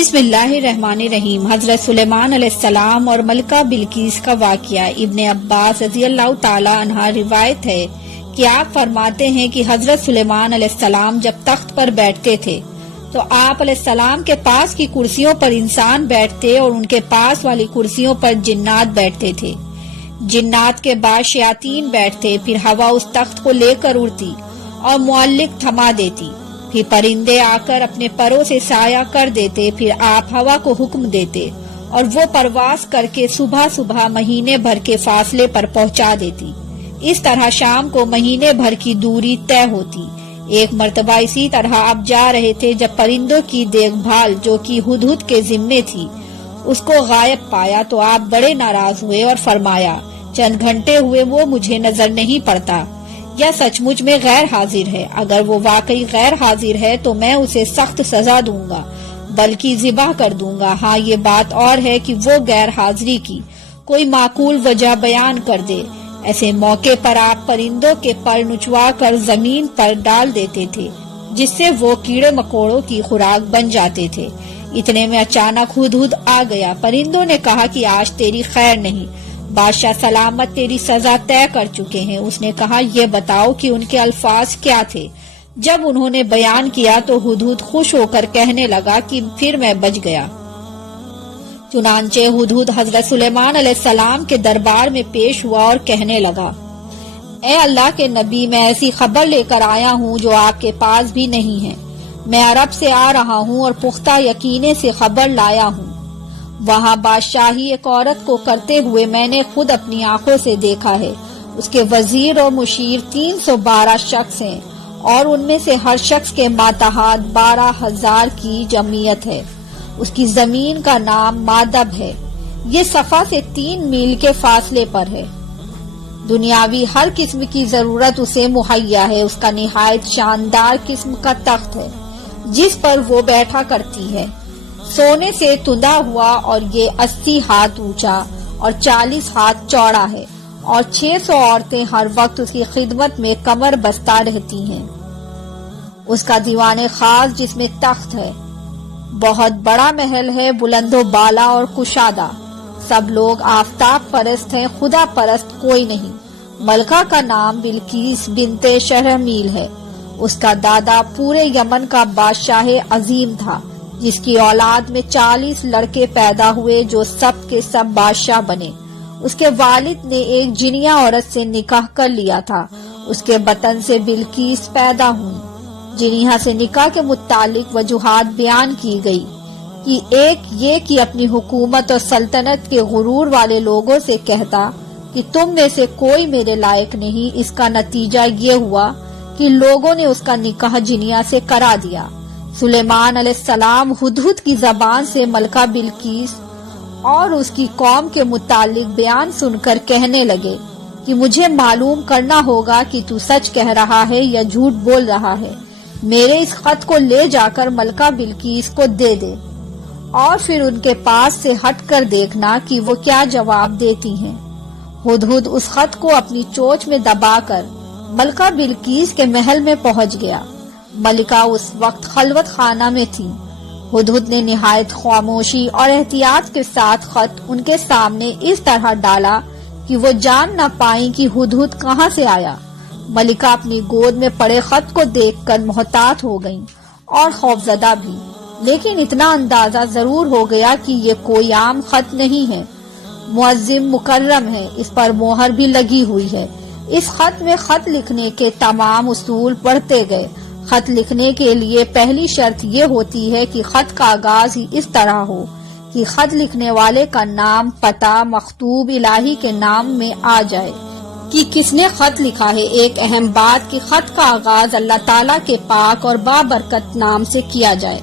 بسم اللہ الرحمن الرحیم۔ حضرت سلیمان علیہ السلام اور ملکہ بلقیس کا واقعہ ابن عباس رضی اللہ تعالی عنہ روایت ہے کہ آپ فرماتے ہیں کہ حضرت سلیمان علیہ السلام جب تخت پر بیٹھتے تھے تو آپ علیہ السلام کے پاس کی کرسیوں پر انسان بیٹھتے اور ان کے پاس والی کرسیوں پر جنات بیٹھتے تھے۔ جنات کے بعد شیاطین بیٹھتے، پھر ہوا اس تخت کو لے کر اڑتی اور معلق تھما دیتی، پھر پرندے آ کر اپنے پروں سے سایہ کر دیتے، پھر آپ ہوا کو حکم دیتے اور وہ پرواز کر کے صبح صبح مہینے بھر کے فاصلے پر پہنچا دیتی۔ اس طرح شام کو مہینے بھر کی دوری طے ہوتی۔ ایک مرتبہ اسی طرح آپ جا رہے تھے جب پرندوں کی دیکھ بھال جو کہ ہدہد کے ذمے تھی اس کو غائب پایا تو آپ بڑے ناراض ہوئے اور فرمایا، چند گھنٹے ہوئے وہ مجھے نظر نہیں پڑتا، یا سچ مچ میں غیر حاضر ہے۔ اگر وہ واقعی غیر حاضر ہے تو میں اسے سخت سزا دوں گا، بلکہ ذبح کر دوں گا۔ ہاں یہ بات اور ہے کہ وہ غیر حاضری کی کوئی معقول وجہ بیان کر دے۔ ایسے موقع پر آپ پرندوں کے پر نچوا کر زمین پر ڈال دیتے تھے، جس سے وہ کیڑے مکوڑوں کی خوراک بن جاتے تھے۔ اتنے میں اچانک ہدہد آ گیا۔ پرندوں نے کہا کہ آج تیری خیر نہیں، بادشاہ سلامت تیری سزا طے کر چکے ہیں۔ اس نے کہا، یہ بتاؤ کہ ان کے الفاظ کیا تھے؟ جب انہوں نے بیان کیا تو ہدہد خوش ہو کر کہنے لگا کہ پھر میں بچ گیا۔ چنانچہ ہدہد حضرت سلیمان علیہ السلام کے دربار میں پیش ہوا اور کہنے لگا، اے اللہ کے نبی، میں ایسی خبر لے کر آیا ہوں جو آپ کے پاس بھی نہیں ہے۔ میں عرب سے آ رہا ہوں اور پختہ یقینے سے خبر لایا ہوں۔ وہاں بادشاہی ایک عورت کو کرتے ہوئے میں نے خود اپنی آنکھوں سے دیکھا ہے۔ اس کے وزیر اور مشیر 312 شخص ہیں اور ان میں سے ہر شخص کے ماتحت 12,000 کی جمعیت ہے۔ اس کی زمین کا نام مادب ہے، یہ صفا سے 3 میل کے فاصلے پر ہے۔ دنیاوی ہر قسم کی ضرورت اسے مہیا ہے۔ اس کا نہایت شاندار قسم کا تخت ہے جس پر وہ بیٹھا کرتی ہے، سونے سے تندا ہوا، اور یہ 80 ہاتھ اونچا اور 40 ہاتھ چوڑا ہے، اور 600 عورتیں ہر وقت اس کی خدمت میں کمر بستہ رہتی ہیں۔ اس کا دیوان خاص جس میں تخت ہے بہت بڑا محل ہے، بلند و بالا اور کشادہ۔ سب لوگ آفتاب پرست ہیں، خدا پرست کوئی نہیں۔ ملکہ کا نام بلقیس بنت شہرمیل ہے۔ اس کا دادا پورے یمن کا بادشاہ عظیم تھا، جس کی اولاد میں 40 لڑکے پیدا ہوئے جو سب کے سب بادشاہ بنے۔ اس کے والد نے ایک جنیا عورت سے نکاح کر لیا تھا، اس کے بطن سے بلقیس پیدا ہوئی۔ جنیا سے نکاح کے متعلق وجوہات بیان کی گئی کہ ایک یہ کہ اپنی حکومت اور سلطنت کے غرور والے لوگوں سے کہتا کہ تم میں سے کوئی میرے لائق نہیں۔ اس کا نتیجہ یہ ہوا کہ لوگوں نے اس کا نکاح جنیا سے کرا دیا۔ سلیمان علیہ السلام ہدہد کی زبان سے ملکہ بلقیس اور اس کی قوم کے متعلق بیان سن کر کہنے لگے کہ مجھے معلوم کرنا ہوگا کہ تو سچ کہہ رہا ہے یا جھوٹ بول رہا ہے۔ میرے اس خط کو لے جا کر ملکہ بلقیس کو دے دے اور پھر ان کے پاس سے ہٹ کر دیکھنا کہ وہ کیا جواب دیتی ہیں۔ ہدہد اس خط کو اپنی چونچ میں دبا کر ملکہ بلقیس کے محل میں پہنچ گیا۔ ملکہ اس وقت خلوت خانہ میں تھی۔ ہدہد نے نہایت خاموشی اور احتیاط کے ساتھ خط ان کے سامنے اس طرح ڈالا کہ وہ جان نہ پائیں کہ ہدہد کہاں سے آیا۔ ملکہ اپنی گود میں پڑے خط کو دیکھ کر محتاط ہو گئیں اور خوفزدہ بھی، لیکن اتنا اندازہ ضرور ہو گیا کہ یہ کوئی عام خط نہیں ہے، معظم مکرم ہے، اس پر مہر بھی لگی ہوئی ہے۔ اس خط میں خط لکھنے کے تمام اصول پڑھتے گئے۔ خط لکھنے کے لیے پہلی شرط یہ ہوتی ہے کہ خط کا آغاز ہی اس طرح ہو کہ خط لکھنے والے کا نام، پتہ مخطوب الہی کے نام میں آ جائے کہ کس نے خط لکھا ہے۔ ایک اہم بات کہ خط کا آغاز اللہ تعالیٰ کے پاک اور بابرکت نام سے کیا جائے۔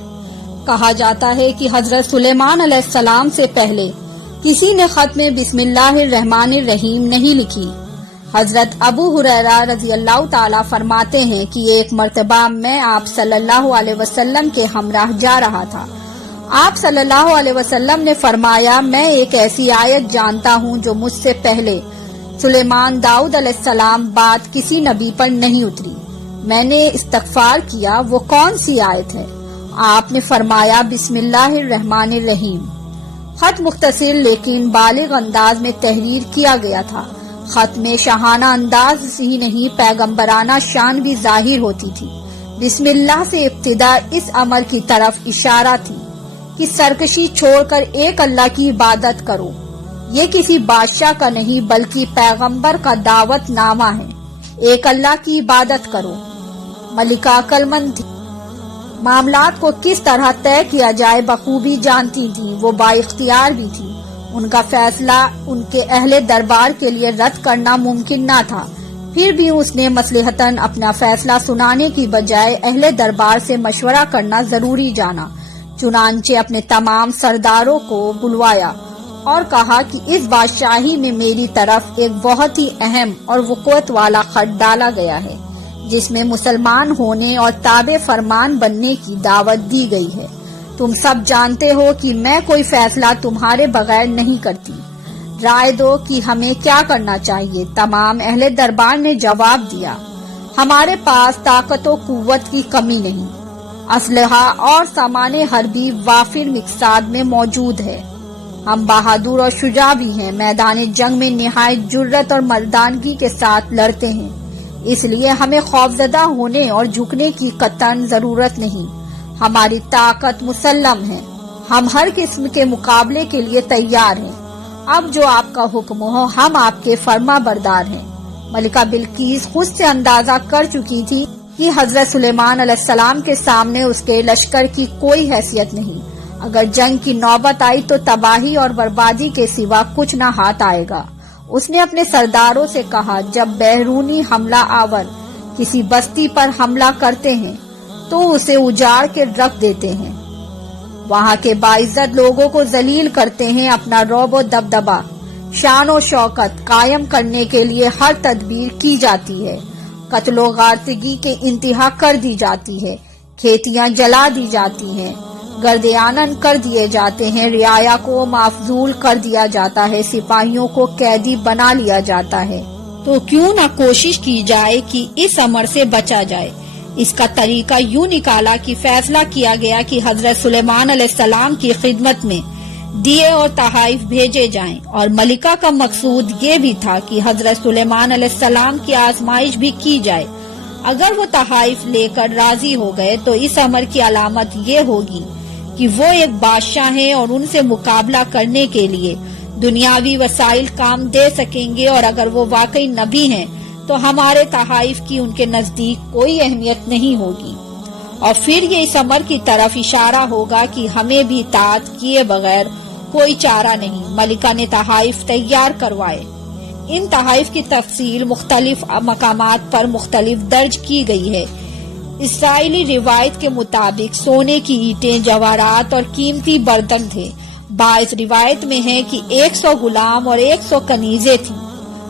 کہا جاتا ہے کہ حضرت سلیمان علیہ السلام سے پہلے کسی نے خط میں بسم اللہ الرحمن الرحیم نہیں لکھی۔ حضرت ابو ہریرہ رضی اللہ تعالیٰ فرماتے ہیں کہ ایک مرتبہ میں آپ صلی اللہ علیہ وسلم کے ہمراہ جا رہا تھا۔ آپ صلی اللہ علیہ وسلم نے فرمایا، میں ایک ایسی آیت جانتا ہوں جو مجھ سے پہلے سلیمان داؤد علیہ السلام بعد کسی نبی پر نہیں اتری۔ میں نے استغفار کیا، وہ کون سی آیت ہے؟ آپ نے فرمایا بسم اللہ الرحمن الرحیم۔ خط مختصر لیکن بالغ انداز میں تحریر کیا گیا تھا۔ خط میں شاہانہ انداز ہی نہیں پیغمبرانہ شان بھی ظاہر ہوتی تھی۔ بسم اللہ سے ابتدا اس امر کی طرف اشارہ تھی کہ سرکشی چھوڑ کر ایک اللہ کی عبادت کرو۔ یہ کسی بادشاہ کا نہیں بلکہ پیغمبر کا دعوت نامہ ہے۔ ایک اللہ کی عبادت کرو۔ ملکہ عقلمند تھی، معاملات کو کس طرح طے کیا جائے بخوبی جانتی تھی۔ وہ با اختیار بھی تھی، ان کا فیصلہ ان کے اہل دربار کے لیے رد کرنا ممکن نہ تھا، پھر بھی اس نے مصلحتاً اپنا فیصلہ سنانے کی بجائے اہل دربار سے مشورہ کرنا ضروری جانا۔ چنانچہ اپنے تمام سرداروں کو بلوایا اور کہا کہ اس بادشاہی میں میری طرف ایک بہت ہی اہم اور وقوت والا خط ڈالا گیا ہے، جس میں مسلمان ہونے اور تابع فرمان بننے کی دعوت دی گئی ہے۔ تم سب جانتے ہو کہ میں کوئی فیصلہ تمہارے بغیر نہیں کرتی۔ رائے دو کہ ہمیں کیا کرنا چاہیے۔ تمام اہل دربار نے جواب دیا، ہمارے پاس طاقت و قوت کی کمی نہیں، اسلحہ اور سامان حربی وافر مقدار میں موجود ہے، ہم بہادر اور شجاع بھی ہیں، میدان جنگ میں نہایت جرأت اور مردانگی کے ساتھ لڑتے ہیں، اس لیے ہمیں خوفزدہ ہونے اور جھکنے کی قطعاً ضرورت نہیں، ہماری طاقت مسلم ہے، ہم ہر قسم کے مقابلے کے لیے تیار ہیں، اب جو آپ کا حکم ہو ہم آپ کے فرما بردار ہیں۔ ملکہ بلقیس خود سے اندازہ کر چکی تھی کہ حضرت سلیمان علیہ السلام کے سامنے اس کے لشکر کی کوئی حیثیت نہیں، اگر جنگ کی نوبت آئی تو تباہی اور بربادی کے سوا کچھ نہ ہاتھ آئے گا۔ اس نے اپنے سرداروں سے کہا، جب بیرونی حملہ آور کسی بستی پر حملہ کرتے ہیں تو اسے اجاڑ کے رکھ دیتے ہیں، وہاں کے باعزت لوگوں کو ذلیل کرتے ہیں، اپنا رعب و دبدبہ شان و شوکت قائم کرنے کے لیے ہر تدبیر کی جاتی ہے، قتل و غارتگی کے انتہا کر دی جاتی ہے، کھیتیاں جلا دی جاتی ہیں، گردیانن کر دیے جاتے ہیں، رعایا کو مفضول کر دیا جاتا ہے، سپاہیوں کو قیدی بنا لیا جاتا ہے، تو کیوں نہ کوشش کی جائے کہ اس امر سے بچا جائے۔ اس کا طریقہ یوں نکالا کہ فیصلہ کیا گیا کہ حضرت سلیمان علیہ السلام کی خدمت میں دیے اور تحائف بھیجے جائیں، اور ملکہ کا مقصود یہ بھی تھا کہ حضرت سلیمان علیہ السلام کی آزمائش بھی کی جائے۔ اگر وہ تحائف لے کر راضی ہو گئے تو اس امر کی علامت یہ ہوگی کہ وہ ایک بادشاہ ہیں اور ان سے مقابلہ کرنے کے لیے دنیاوی وسائل کام دے سکیں گے، اور اگر وہ واقعی نبی ہیں تو ہمارے تحائف کی ان کے نزدیک کوئی اہمیت نہیں ہوگی، اور پھر یہ اس امر کی طرف اشارہ ہوگا کہ ہمیں بھی اطاعت کیے بغیر کوئی چارہ نہیں۔ ملکہ نے تحائف تیار کروائے۔ ان تحائف کی تفصیل مختلف مقامات پر مختلف درج کی گئی ہے۔ اسرائیلی روایت کے مطابق سونے کی اینٹیں، جواہرات اور قیمتی برتن تھے۔ بعض روایت میں ہے کہ 100 غلام اور 100 کنیزیں تھیں۔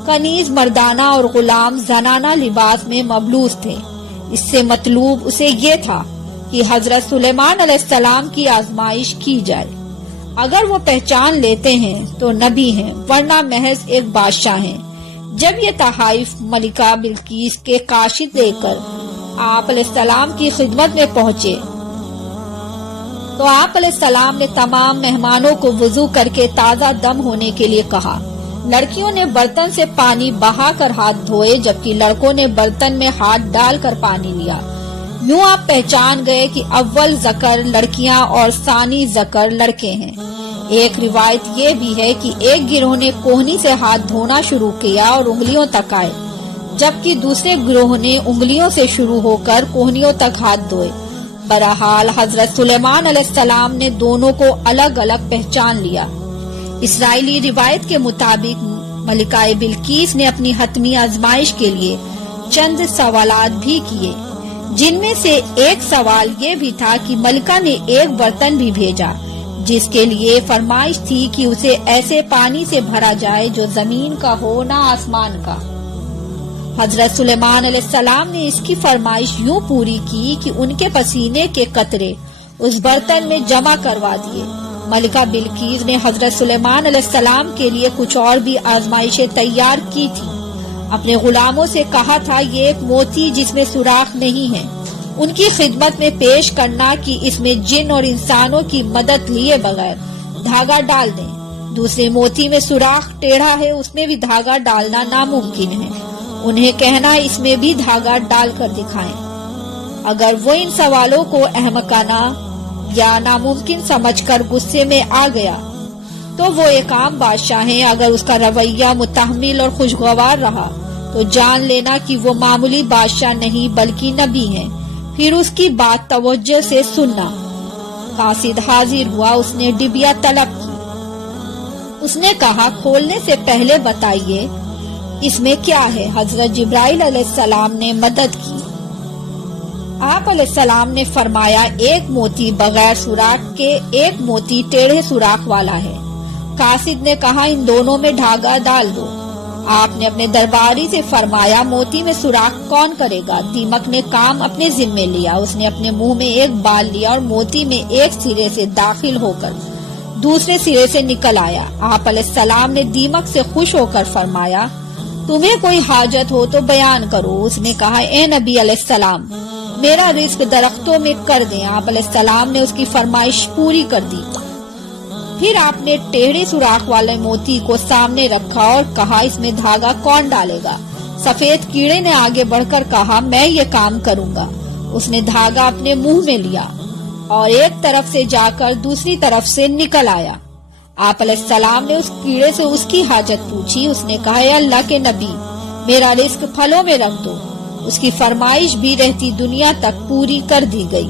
کنیز مردانہ اور غلام زنانہ لباس میں ملبوس تھے۔ اس سے مطلوب اسے یہ تھا کہ حضرت سلیمان علیہ السلام کی آزمائش کی جائے، اگر وہ پہچان لیتے ہیں تو نبی ہیں، ورنہ محض ایک بادشاہ ہیں۔ جب یہ تحائف ملکہ بلقیس کے کاشت دے کر آپ علیہ السلام کی خدمت میں پہنچے تو آپ علیہ السلام نے تمام مہمانوں کو وضو کر کے تازہ دم ہونے کے لیے کہا۔ لڑکیوں نے برتن سے پانی بہا کر ہاتھ دھوئے، جبکہ لڑکوں نے برتن میں ہاتھ ڈال کر پانی لیا۔ یوں آپ پہچان گئے کہ اول ذکر لڑکیاں اور ثانی ذکر لڑکے ہیں۔ ایک روایت یہ بھی ہے کہ ایک گروہ نے کوہنی سے ہاتھ دھونا شروع کیا اور انگلیوں تک آئے، جبکہ دوسرے گروہ نے انگلیوں سے شروع ہو کر کوہنیوں تک ہاتھ دھوئے۔ بہرحال حضرت سلیمان علیہ السلام نے دونوں کو الگ الگ پہچان لیا۔ اسرائیلی روایت کے مطابق ملکہ بلقیس نے اپنی حتمی آزمائش کے لیے چند سوالات بھی کیے، جن میں سے ایک سوال یہ بھی تھا کہ ملکہ نے ایک برتن بھی بھیجا جس کے لیے فرمائش تھی کہ اسے ایسے پانی سے بھرا جائے جو زمین کا ہو نہ آسمان کا۔ حضرت سلیمان علیہ السلام نے اس کی فرمائش یوں پوری کی کہ ان کے پسینے کے قطرے اس برتن میں جمع کروا دیے۔ ملکہ بلقیس نے حضرت سلیمان علیہ السلام کے لیے کچھ اور بھی آزمائشیں تیار کی تھی۔ اپنے غلاموں سے کہا تھا، یہ ایک موتی جس میں سوراخ نہیں ہے، ان کی خدمت میں پیش کرنا کہ اس میں جن اور انسانوں کی مدد لیے بغیر دھاگا ڈال دیں۔ دوسرے موتی میں سوراخ ٹیڑھا ہے، اس میں بھی دھاگا ڈالنا ناممکن ہے۔ انہیں کہنا اس میں بھی دھاگا ڈال کر دکھائیں۔ اگر وہ ان سوالوں کو احمقانہ یا ناممکن سمجھ کر غصے میں آ گیا تو وہ ایک عام بادشاہ ہیں۔ اگر اس کا رویہ متحمل اور خوشگوار رہا تو جان لینا کہ وہ معمولی بادشاہ نہیں بلکہ نبی ہیں۔ پھر اس کی بات توجہ سے سننا۔ قاصد حاضر ہوا، اس نے ڈبیا طلب کی۔ اس نے کہا کھولنے سے پہلے بتائیے اس میں کیا ہے۔ حضرت جبرائیل علیہ السلام نے مدد کی۔ آپ علیہ السلام نے فرمایا ایک موتی بغیر سوراخ کے، ایک موتی ٹیڑھے سوراخ والا ہے۔ قاصد نے کہا ان دونوں میں دھاگا ڈال دو۔ آپ نے اپنے درباری سے فرمایا موتی میں سوراخ کون کرے گا؟ دیمک نے کام اپنے ذمے لیا۔ اس نے اپنے منہ میں ایک بال لیا اور موتی میں ایک سرے سے داخل ہو کر دوسرے سرے سے نکل آیا۔ آپ علیہ السلام نے دیمک سے خوش ہو کر فرمایا تمہیں کوئی حاجت ہو تو بیان کرو۔ اس نے کہا اے نبی علیہ السلام میرا رزق درختوں میں کر دیں۔ آپ علیہ السلام نے اس کی فرمائش پوری کر دی۔ پھر آپ نے ٹیڑھے سوراخ والے موتی کو سامنے رکھا اور کہا اس میں دھاگا کون ڈالے گا؟ سفید کیڑے نے آگے بڑھ کر کہا میں یہ کام کروں گا۔ اس نے دھاگا اپنے منہ میں لیا اور ایک طرف سے جا کر دوسری طرف سے نکل آیا۔ آپ علیہ السلام نے اس کیڑے سے اس کی حاجت پوچھی۔ اس نے کہا اے اللہ کے نبی میرا رزق پھلوں میں رکھ دو۔ اس کی فرمائش بھی رہتی دنیا تک پوری کر دی گئی۔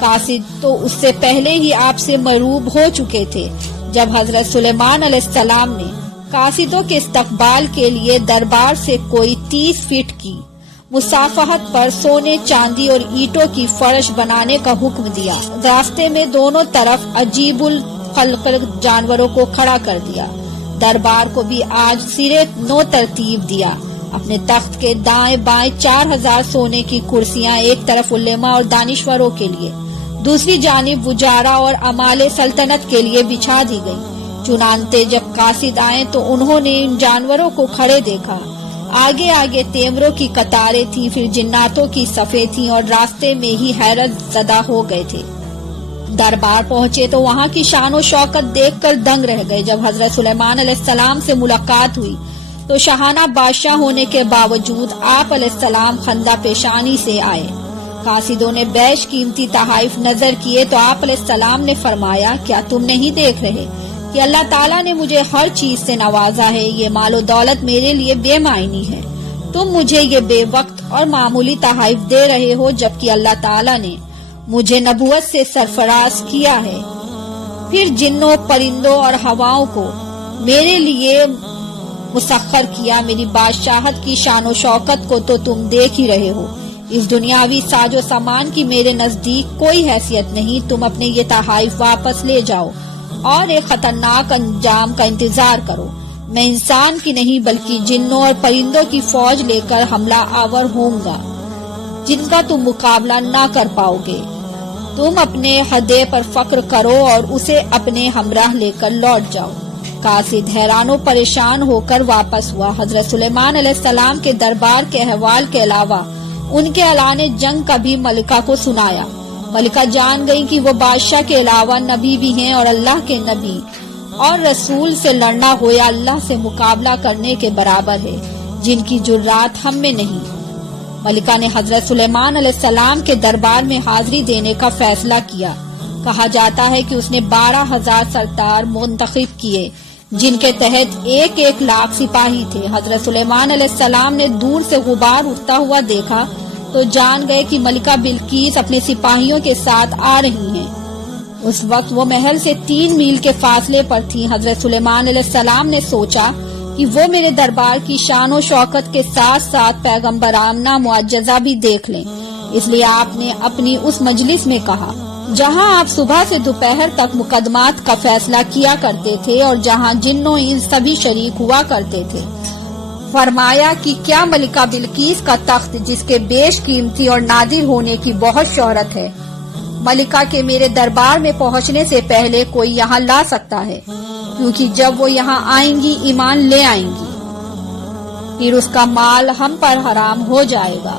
قاصد تو اس سے پہلے ہی آپ سے مروب ہو چکے تھے۔ جب حضرت سلیمان علیہ السلام نے قاصدوں کے استقبال کے لیے دربار سے کوئی 30 فٹ کی مسافت پر سونے چاندی اور اینٹوں کی فرش بنانے کا حکم دیا، راستے میں دونوں طرف عجیب الخلق جانوروں کو کھڑا کر دیا۔ دربار کو بھی آج سرے نو ترتیب دیا۔ اپنے تخت کے دائیں بائیں 4000 سونے کی کرسیاں، ایک طرف علماء اور دانشوروں کے لیے، دوسری جانب وزراء اور عمالے سلطنت کے لیے بچھا دی گئی۔ چنانچہ جب قاصد آئے تو انہوں نے ان جانوروں کو کھڑے دیکھا۔ آگے آگے تیمروں کی قطاریں تھیں، پھر جناتوں کی صفیں تھیں اور راستے میں ہی حیرت زدہ ہو گئے تھے۔ دربار پہنچے تو وہاں کی شان و شوکت دیکھ کر دنگ رہ گئے۔ جب حضرت سلیمان علیہ السلام سے ملاقات ہوئی تو شاہانہ بادشاہ ہونے کے باوجود آپ علیہ السلام خندہ پیشانی سے آئے۔ قاصدوں نے بیش قیمتی تحائف نظر کیے تو آپ علیہ السلام نے فرمایا کیا تم نہیں دیکھ رہے کہ اللہ تعالیٰ نے مجھے ہر چیز سے نوازا ہے؟ یہ مال و دولت میرے لیے بے معنی ہے۔ تم مجھے یہ بے وقت اور معمولی تحائف دے رہے ہو جبکہ اللہ تعالیٰ نے مجھے نبوت سے سرفراز کیا ہے۔ پھر جنوں، پرندوں اور ہواؤں کو میرے لیے مسخر کیا۔ میری بادشاہت کی شان و شوکت کو تو تم دیکھ ہی رہے ہو۔ اس دنیاوی ساز و سامان کی میرے نزدیک کوئی حیثیت نہیں۔ تم اپنے یہ تحائف واپس لے جاؤ اور ایک خطرناک انجام کا انتظار کرو۔ میں انسان کی نہیں بلکہ جنوں اور پرندوں کی فوج لے کر حملہ آور ہوں گا جن کا تم مقابلہ نہ کر پاؤ گے۔ تم اپنے ہدے پر فخر کرو اور اسے اپنے ہمراہ لے کر لوٹ جاؤ۔ قاصد حیران و پریشان ہو کر واپس ہوا۔ حضرت سلیمان علیہ السلام کے دربار کے احوال کے علاوہ ان کے اعلان جنگ کا بھی ملکہ کو سنایا۔ ملکہ جان گئی کہ وہ بادشاہ کے علاوہ نبی بھی ہیں اور اللہ کے نبی اور رسول سے لڑنا گویا اللہ سے مقابلہ کرنے کے برابر ہے، جن کی جرات ہم میں نہیں۔ ملکہ نے حضرت سلیمان علیہ السلام کے دربار میں حاضری دینے کا فیصلہ کیا۔ کہا جاتا ہے کہ اس نے 12,000 سردار منتخب کیے جن کے تحت 1 لاکھ سپاہی تھے۔ حضرت سلیمان علیہ السلام نے دور سے غبار اٹھتا ہوا دیکھا تو جان گئے کہ ملکہ بلقیس اپنے سپاہیوں کے ساتھ آ رہی ہیں۔ اس وقت وہ محل سے 3 میل کے فاصلے پر تھی۔ حضرت سلیمان علیہ السلام نے سوچا کہ وہ میرے دربار کی شان و شوکت کے ساتھ ساتھ پیغمبرانہ معجزہ بھی دیکھ لیں، اس لیے آپ نے اپنی اس مجلس میں کہا جہاں آپ صبح سے دوپہر تک مقدمات کا فیصلہ کیا کرتے تھے اور جہاں جنوں انس سبھی شریک ہوا کرتے تھے، فرمایا کہ کیا ملکہ بلقیس کا تخت جس کے بیش قیمتی اور نادر ہونے کی بہت شہرت ہے، ملکہ کے میرے دربار میں پہنچنے سے پہلے کوئی یہاں لا سکتا ہے؟ کیونکہ جب وہ یہاں آئیں گی ایمان لے آئیں گی، پھر اس کا مال ہم پر حرام ہو جائے گا۔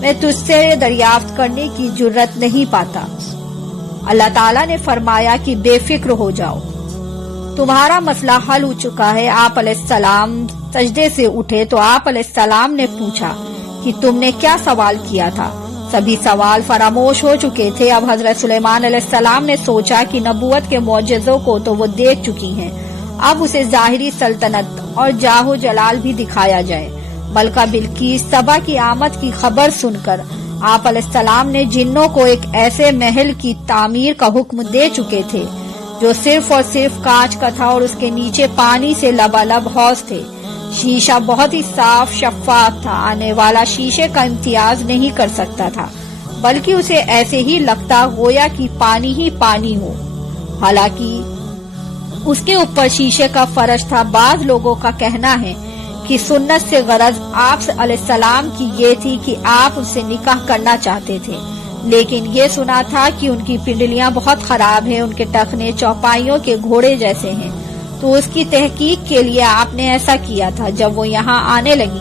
میں تجھ سے دریافت کرنے کی جرت نہیں پاتا۔ اللہ تعالیٰ نے فرمایا کہ بے فکر ہو جاؤ، تمہارا مسئلہ حل ہو چکا ہے۔ آپ علیہ السلام سجدے سے اٹھے تو آپ علیہ السلام نے پوچھا کہ تم نے کیا سوال کیا تھا؟ سبھی سوال فراموش ہو چکے تھے۔ اب حضرت سلیمان علیہ السلام نے سوچا کہ نبوت کے معجزوں کو تو وہ دیکھ چکی ہیں، اب اسے ظاہری سلطنت اور جاہ و جلال بھی دکھایا جائے۔ ملکہ بلقیس سبا کی آمد کی خبر سن کر آپ علیہ السلام نے جنوں کو ایک ایسے محل کی تعمیر کا حکم دے چکے تھے جو صرف اور صرف کانچ کا تھا اور اس کے نیچے پانی سے لبالب حوض تھے۔ شیشہ بہت ہی صاف شفاف تھا، آنے والا شیشے کا امتیاز نہیں کر سکتا تھا، بلکہ اسے ایسے ہی لگتا گویا کہ پانی ہی پانی ہو، حالانکہ اس کے اوپر شیشے کا فرش تھا۔ بعض لوگوں کا کہنا ہے کہ سنت سے غرض آپ علیہ السلام کی یہ تھی کہ آپ اس سے نکاح کرنا چاہتے تھے، لیکن یہ سنا تھا کہ ان کی پنڈلیاں بہت خراب ہیں، ان کے ٹخنے چوپائیوں کے گھوڑے جیسے ہیں، تو اس کی تحقیق کے لیے آپ نے ایسا کیا تھا۔ جب وہ یہاں آنے لگی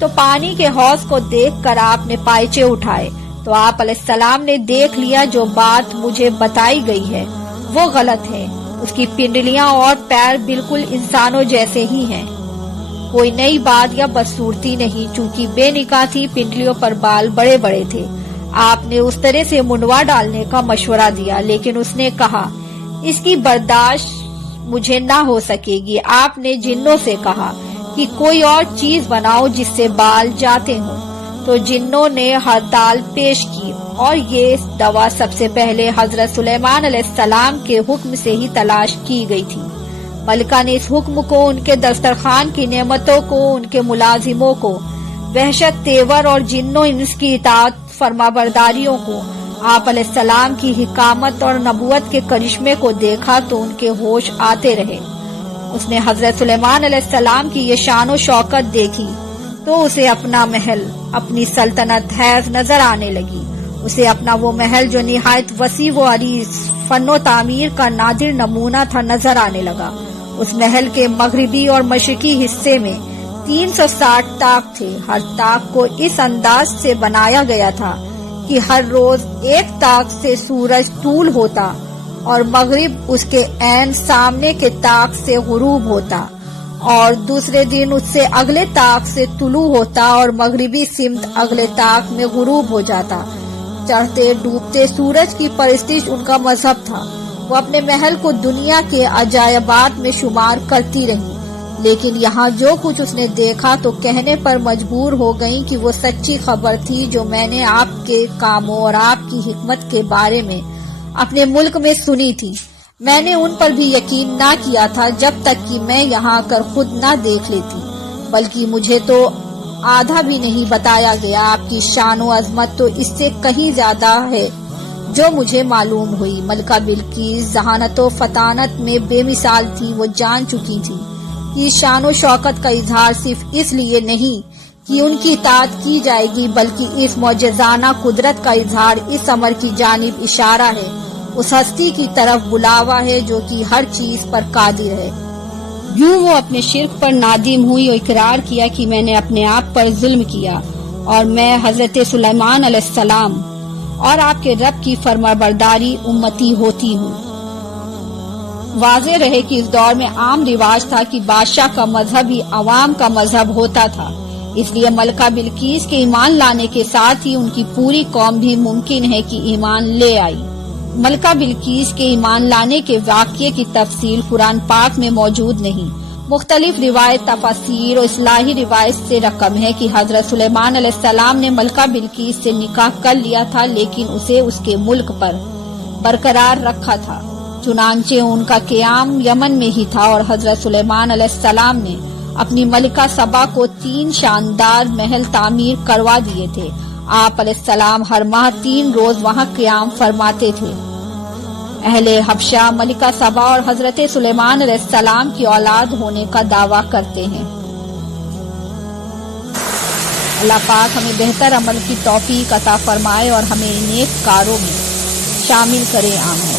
تو پانی کے حوض کو دیکھ کر آپ نے پائچے اٹھائے تو آپ علیہ السلام نے دیکھ لیا جو بات مجھے بتائی گئی ہے وہ غلط ہے، اس کی پنڈلیاں اور پیر بالکل انسانوں جیسے ہی ہیں، کوئی نئی بات یا بدصورتی نہیں۔ چونکہ بے نکاح تھی، پنڈلیوں پر بال بڑے بڑے تھے۔ آپ نے اس طرح سے منڈوا ڈالنے کا مشورہ دیا، لیکن اس نے کہا اس کی برداشت مجھے نہ ہو سکے گی۔ آپ نے جنوں سے کہا کہ کوئی اور چیز بناؤ جس سے بال جاتے ہوں، تو جنوں نے ہڑتال پیش کی اور یہ دوا سب سے پہلے حضرت سلیمان علیہ السلام کے حکم سے ہی تلاش کی گئی تھی۔ ملکہ نے اس حکم کو، ان کے دسترخوان کی نعمتوں کو، ان کے ملازموں کو، وحشت تیور اور جنوں اس کی اطاعت فرما برداریوں کو، آپ علیہ السلام کی حکامت اور نبوت کے کرشمے کو دیکھا تو ان کے ہوش آتے رہے۔ اس نے حضرت سلیمان علیہ السلام کی یہ شان و شوکت دیکھی تو اسے اپنا محل، اپنی سلطنت حیض نظر آنے لگی۔ اسے اپنا وہ محل جو نہایت وسیع و عریض فن و تعمیر کا نادر نمونہ تھا نظر آنے لگا۔ اس محل کے مغربی اور مشرقی حصے میں 360 طاق تھے۔ ہر طاق کو اس انداز سے بنایا گیا تھا کہ ہر روز ایک طاق سے سورج طول ہوتا اور مغرب اس کے عین سامنے کے طاق سے غروب ہوتا، اور دوسرے دن اس سے اگلے طاق سے طلوع ہوتا اور مغربی سمت اگلے طاق میں غروب ہو جاتا۔ چڑھتے ڈوبتے سورج کی پرستش ان کا مذہب تھا۔ وہ اپنے محل کو دنیا کے عجائبات میں شمار کرتی رہی، لیکن یہاں جو کچھ اس نے دیکھا تو کہنے پر مجبور ہو گئی کہ وہ سچی خبر تھی جو میں نے آپ کے کاموں اور آپ کی حکمت کے بارے میں اپنے ملک میں سنی تھی۔ میں نے ان پر بھی یقین نہ کیا تھا جب تک کہ میں یہاں آ کر خود نہ دیکھ لیتی، بلکہ مجھے تو آدھا بھی نہیں بتایا گیا۔ آپ کی شان و عظمت تو اس سے کہیں زیادہ ہے جو مجھے معلوم ہوئی۔ ملکہ بلقیس ذہانت و فطانت میں بے مثال تھی۔ وہ جان چکی تھی کہ شان و شوکت کا اظہار صرف اس لیے نہیں کہ ان کی اطاعت کی جائے گی، بلکہ اس معجزانہ قدرت کا اظہار اس امر کی جانب اشارہ ہے، اس ہستی کی طرف بلاوا ہے جو کہ ہر چیز پر قادر ہے۔ یوں وہ اپنے شرک پر نادم ہوئی اور اقرار کیا کہ میں نے اپنے آپ پر ظلم کیا اور میں حضرت سلیمان علیہ السلام اور آپ کے رب کی فرما برداری امتی ہوتی ہوں۔ واضح رہے کہ اس دور میں عام رواج تھا کہ بادشاہ کا مذہب ہی عوام کا مذہب ہوتا تھا، اس لیے ملکہ بلقیس کے ایمان لانے کے ساتھ ہی ان کی پوری قوم بھی ممکن ہے کہ ایمان لے آئی۔ ملکہ بلقیس کے ایمان لانے کے واقعے کی تفصیل قرآن پاک میں موجود نہیں۔ مختلف روایت، تفاسیر اور اصلاحی روایت سے رقم ہے کہ حضرت سلیمان علیہ السلام نے ملکہ بلقیس سے نکاح کر لیا تھا، لیکن اسے اس کے ملک پر برقرار رکھا تھا۔ چنانچہ ان کا قیام یمن میں ہی تھا اور حضرت سلیمان علیہ السلام نے اپنی ملکہ سبا کو 3 شاندار محل تعمیر کروا دیے تھے۔ آپ علیہ السلام ہر ماہ 3 روز وہاں قیام فرماتے تھے۔ اہل حبشہ ملکہ سبا اور حضرت سلیمان علیہ السلام کی اولاد ہونے کا دعویٰ کرتے ہیں۔ اللہ پاک ہمیں بہتر عمل کی توفیق عطا فرمائے اور ہمیں نیک کاروں میں شامل کرے، آمین۔